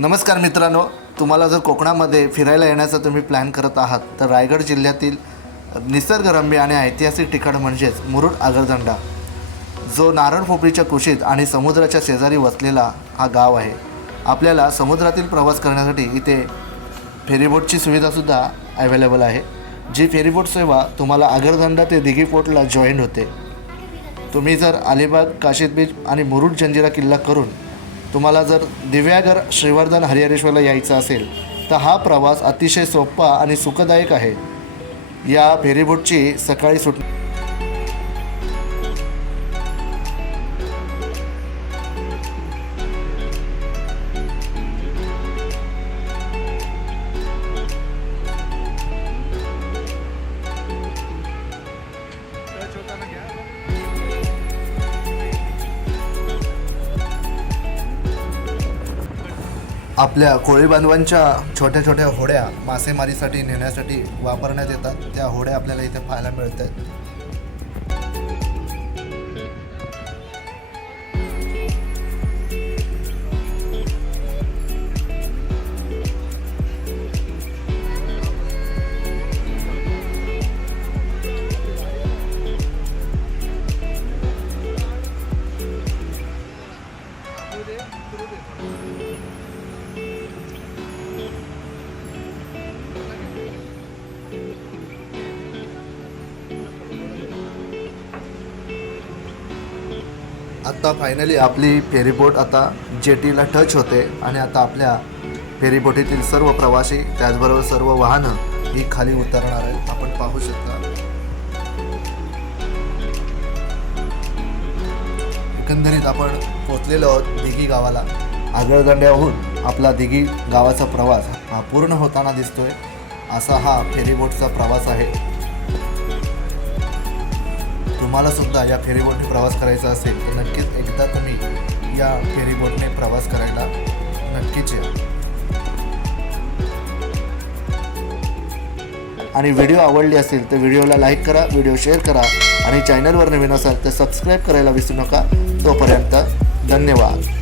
नमस्कार मित्रांनो तुम्हाला जर कोकणामध्ये फिरायला येण्याचा तुम्ही प्लॅन करत आहात तर रायगड जिल्ह्यातील निसर्गरम्य आणि ऐतिहासिक ठिकाण म्हणजेच मुरुड आगरदंडा. जो नारळ पोपळीच्या कुशीत आणि समुद्राच्या शेजारी वसलेला हा गाव आहे. आपल्याला समुद्रातील प्रवास करण्यासाठी इथे फेरीबोटची सुविधासुद्धा अवेलेबल आहे. जी फेरीबोट सेवा तुम्हाला आगरदंडा ते दिघी पोर्टला जॉईन होते. तुम्ही जर अलिबाग काशीद बीच आणि मुरुड जंजिरा किल्ला करून तुम्हाला जर दिव्यागर श्रीवर्धन हरिहरेश्वरला यायचं असेल तर हा प्रवास अतिशय सोपा आणि सुखदायक आहे. या फेरीबोटची सकाळी सुट आपल्या कोळी बांधवांच्या छोट्या छोट्या होड्या मासेमारीसाठी नेण्यासाठी वापरण्यात येतात. त्या होड्या आपल्याला इथे पाहायला मिळत आहेत आता फायनली आपली फेरीबोट आता जेटीला टच होते आणि आता आपल्या फेरीबोटीतील सर्व प्रवासी त्याचबरोबर सर्व वाहनं ही खाली उतरणार आहेत. आपण पाहू शकता. एकंदरीत आपण पोचलेलो आहोत दिघी गावाला. आगळदंड्याहून आपला दिघी गावाचा प्रवास हा पूर्ण होताना दिसतोय. असा हा फेरीबोटचा प्रवास आहे. तुम्हाला सुद्धा या फेरीबोटने प्रवास करायचा असेल तर नक्कीच एकदा तुम्ही या फेरीबोटने प्रवास करायला नक्कीच या. आणि व्हिडिओ आवडली असेल तर व्हिडिओला लाईक करा व्हिडिओ शेअर करा आणि चॅनलवर नवीन असाल तर सबस्क्राईब करायला विसरू नका. तोपर्यंत धन्यवाद.